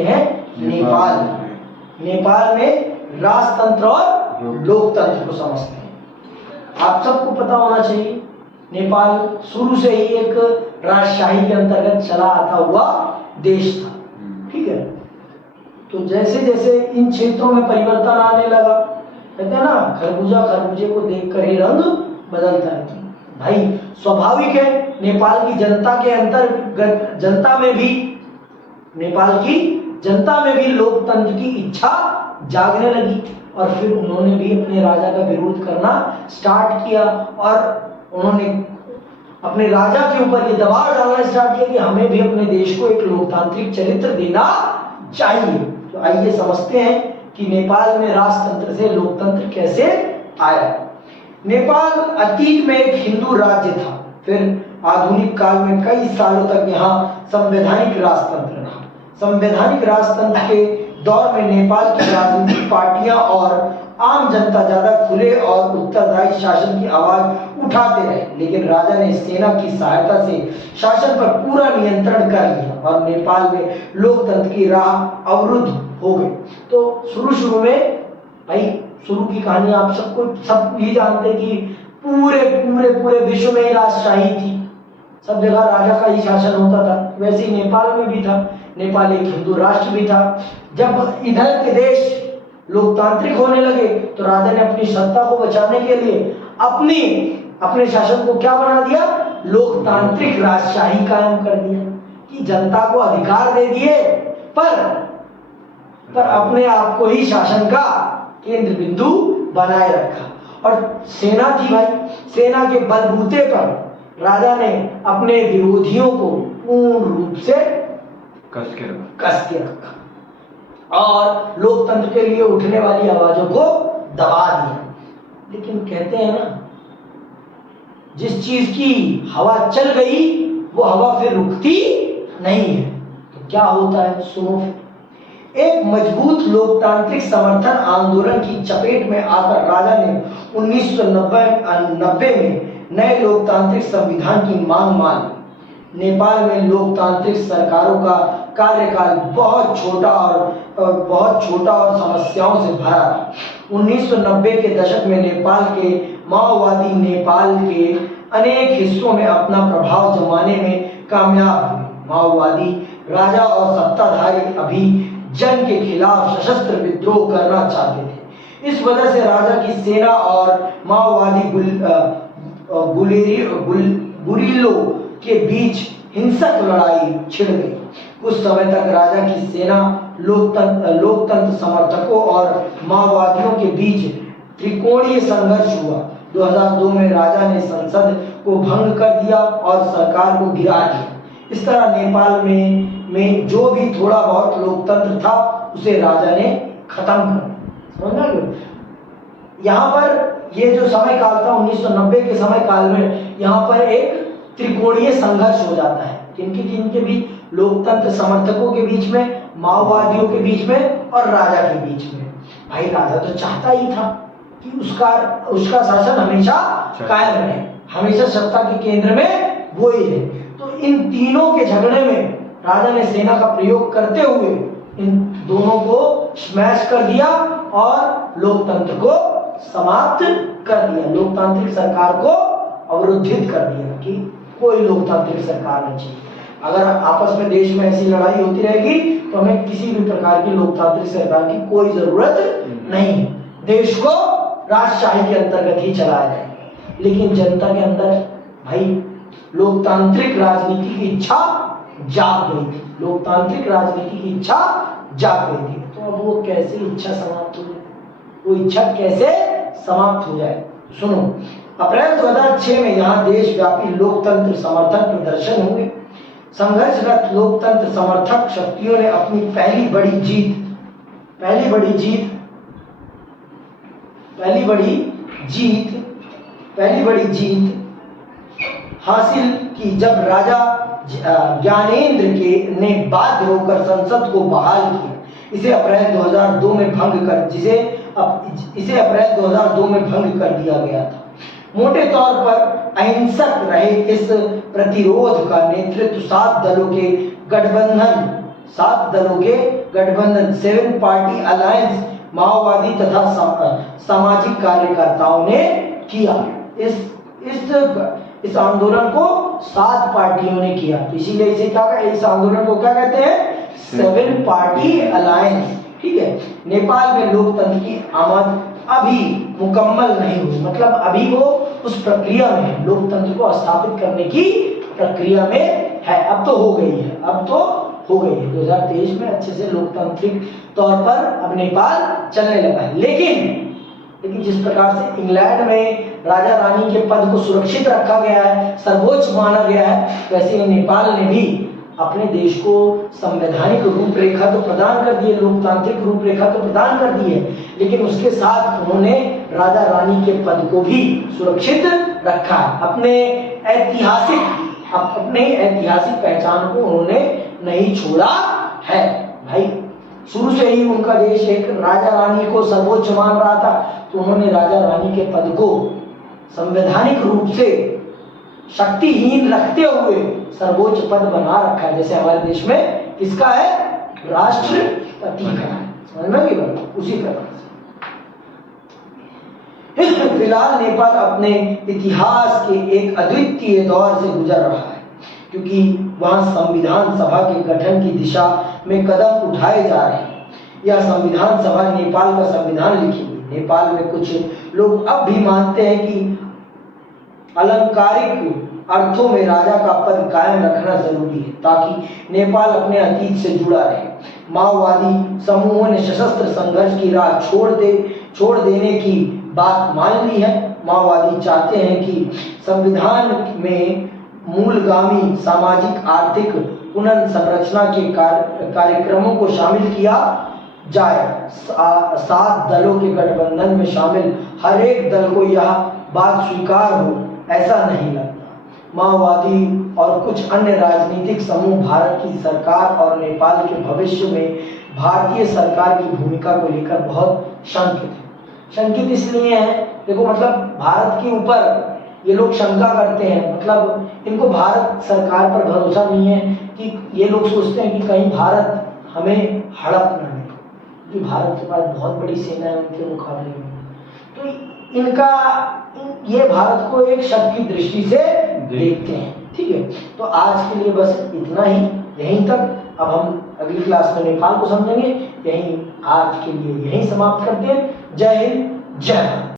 समझते हैं नेपाल में। नेपाल में राजतंत्र और लोकतंत्र को समझते हैं। आप सबको पता होना चाहिए नेपाल शुरू से ही एक राजशाही के अंतर्गत चला आता हुआ देश था, ठीक है। तो जैसे जैसे इन क्षेत्रों में परिवर्तन आने लगा, कहते हैं ना खरबूजा खरबूजे को देखकर ही रंग बदलता है। भाई स्वाभाविक है, नेपाल की जनता के अंतर्गत नेपाल की जनता में भी लोकतंत्र की इच्छा जागने लगी और फिर उन्होंने भी अपने राजा का विरोध करना स्टार्ट किया और उन्होंने अपने राजा के ऊपर ये दबाव डालना स्टार्ट किया कि हमें भी अपने देश को एक लोकतांत्रिक चरित्र देना चाहिए। तो आइए समझते हैं कि नेपाल में राजतंत्र से लोकतंत्र कैसे आया। नेपाल अतीत में एक हिंदू राज्य था, फिर आधुनिक काल में कई सालों तक यहाँ संवैधानिक राजतंत्र रहा। संवैधानिक राजतंत्र के दौर में नेपाल की राजनीतिक पार्टियां और आम जनता ज्यादा खुले और उत्तरदायी शासन की आवाज उठाते रहे, लेकिन राजा ने सेना की सहायता से शासन पर पूरा नियंत्रण कर लिया और नेपाल में लोकतंत्र की राह अवरुद्ध हो गई। तो शुरू में भाई शुरू की कहानी आप सब भी जानते हैं कि पूरे विश्व में ही राजशाही थी, सब जगह राजा का ही शासन होता था। वैसे ही नेपाल में भी था, नेपाल एक हिंदू राष्ट्र भी था। जब इधर के देश लोकतांत्रिक होने लगे तो राजा ने अपनी सत्ता को बचाने के लिए अपने शासन को क्या बना दिया, लोकतांत्रिक राजशाही कायम कर दिया कि जनता को अधिकार दे दिए पर अपने आप को ही शासन का केंद्र बिंदु बनाए रखा। और सेना थी भाई, सेना के बलबूते पर राजा ने अपने विरोधियों को पूर्ण रूप से कस के रखा और लोकतंत्र के लिए उठने वाली आवाजों को दबा दिया। लेकिन कहते हैं ना, जिस चीज की हवा चल गई वो हवा फिर रुकती नहीं है। तो क्या होता है सुनो। एक मजबूत लोकतांत्रिक समर्थन आंदोलन की चपेट में आकर राजा ने 1990 में नए लोकतांत्रिक संविधान की मांग मान ली। नेपाल में लोकतांत्रिक सरकारों का कार्यकाल बहुत छोटा और समस्याओं से भरा था। 1990 के दशक में नेपाल के माओवादी नेपाल के अनेक हिस्सों में अपना प्रभाव जमाने में कामयाब हुए। माओवादी राजा और सत्ताधारी अभी जन के खिलाफ सशस्त्र विद्रोह करना चाहते थे। इस वजह से राजा की सेना और माओवादी गुरिल्लों के बीच हिंसक लड़ाई छिड़ गई। कुछ समय तक राजा की सेना लोकतंत्र समर्थकों और माओवादियों के बीच त्रिकोणीय संघर्ष हुआ। 2002 में राजा ने संसद को भंग कर दिया और सरकार को गिरा दिया। इस तरह नेपाल में जो भी थोड़ा बहुत लोकतंत्र था उसे राजा ने खत्म कर दिया। समझना क्यों? यहाँ पर ये जो समय काल था 1990 के समय काल में, यहाँ पर एक त्रिकोणीय संघर्ष हो जाता है। किनके बीच? लोकतंत्र समर्थकों के बीच में, माओवादियों के बीच में और राजा के बीच में। भाई राजा तो चाहता ही था कि उसका शासन हमेशा कायम रहे, हमेशा सत्ता के केंद्र में वो ही है। तो इन तीनों के झगड़े में राजा ने सेना का प्रयोग करते हुए इन दोनों को स्मैश कर दिया और लोकतंत्र को समाप्त कर दिया, लोकतांत्रिक सरकार को अवरुद्धित कर दिया कि कोई लोकतांत्रिक सरकार नहीं चाहिए। अगर आपस में देश में ऐसी लड़ाई होती रहेगी तो हमें किसी भी प्रकार की लोकतांत्रिक सरकार की कोई जरूरत नहीं है। देश को राजशाही के अंतर्गत ही चलाया जाएगा। लेकिन जनता के अंदर भाई लोकतांत्रिक राजनीति की इच्छा जाग गई थी, लोकतांत्रिक राजनीति की इच्छा जाग गई थी। तो अब वो कैसे इच्छा समाप्त हो जाए, वो इच्छा कैसे समाप्त हो जाए? सुनो, अप्रैल 2006 में यहाँ देशव्यापी लोकतंत्र समर्थन प्रदर्शन हुए। संघर्षरत लोकतंत्र समर्थक शक्तियों ने अपनी पहली बड़ी जीत हासिल की जब राजा ज्ञानेंद्र ने बाध्य होकर संसद को बहाल किया। इसे अप्रैल 2002 में भंग कर दिया गया था। मोटे तौर पर अहिंसक रहे इस प्रतिरोध का नेतृत्व 7 दलों के गठबंधन 7 दलों के गठबंधन 7 पार्टी अलायंस माओवादी तथा सामाजिक कार्यकर्ताओं ने किया। इस आंदोलन को 7 पार्टियों ने किया, तो इसीलिए इसे क्या इस आंदोलन को क्या कहते हैं? 7 पार्टी अलायंस। ठीक है। नेपाल में लोकतंत्र की आमद अभी मुकम्मल नहीं हुई, मतलब अभी वो उस प्रक्रिया में है, लोकतंत्र को स्थापित करने की प्रक्रिया में है। अब तो हो गई है, अब तो हो गई है। 2023 में अच्छे से लोकतांत्रिक तौर पर अब नेपाल चलने लगा है। लेकिन जिस प्रकार से इंग्लैंड में राजा रानी के पद को सुरक्षित रखा गया है, सर्वोच्च माना गया है, वैसे ही नेपाल ने भी अपने देश को संवैधानिक रूपरेखा तो प्रदान कर दी है, लोकतांत्रिक रूपरेखा तो प्रदान कर दी है, लेकिन उसके साथ उन्होंने राजा रानी के पद को भी सुरक्षित रखा है। अपने ऐतिहासिक पहचान को उन्होंने नहीं छोड़ा है। भाई शुरू से ही उनका देश एक राजा रानी को सर्वोच्च मान रहा था, तो उन्होंने राजा रानी के पद को संवैधानिक रूप से शक्तिहीन रखते हुए सर्वोच्च पद बना रखा है। जैसे हमारे देश में किसका है? राष्ट्रपति का है। समझ में आई बात? उसी प्रकार से फिलहाल नेपाल अपने इतिहास के एक अद्वितीय दौर से गुजर रहा है, क्योंकि वहां संविधान सभा के गठन की दिशा में कदम उठाए जा रहे हैं। यह संविधान सभा नेपाल का संविधान लिखेगी। नेपाल में कुछ लोग अब भी मानते हैं कि अलंकारिक अर्थों में राजा का पद कायम रखना जरूरी है, ताकि नेपाल अपने अतीत से जुड़ा रहे। माओवादी समूहों ने सशस्त्र संघर्ष की राह छोड़ देने की बात मान ली है। माओवादी चाहते हैं कि संविधान में मूलगामी सामाजिक आर्थिक पुनर्संरचना के कार्यक्रमों को शामिल किया जाए। 7 दलों के गठबंधन में शामिल हर एक दल को यह बात स्वीकार हो, ऐसा नहीं लगता। माओवादी और कुछ अन्य राजनीतिक समूह भारत की सरकार और नेपाल के भविष्य में भारतीय सरकार की भूमिका को लेकर बहुत शंकित है। शंकित इसलिए है, देखो मतलब भारत के ऊपर ये लोग शंका करते हैं, मतलब इनको भारत सरकार पर भरोसा नहीं है, कि ये लोग सोचते हैं कि कहीं भारत हमें हड़प न ले, क्योंकि भारत के पास बहुत बड़ी सेना है उनके मुकाबले में। तो इनका ये भारत को एक शक की दृष्टि से देखते हैं। ठीक है, तो आज के लिए बस इतना ही, यहीं तक। अब हम अगली क्लास में नेपाल को समझेंगे। यहीं आज के लिए यहीं समाप्त करते हैं। जय हिंद, जय भारत।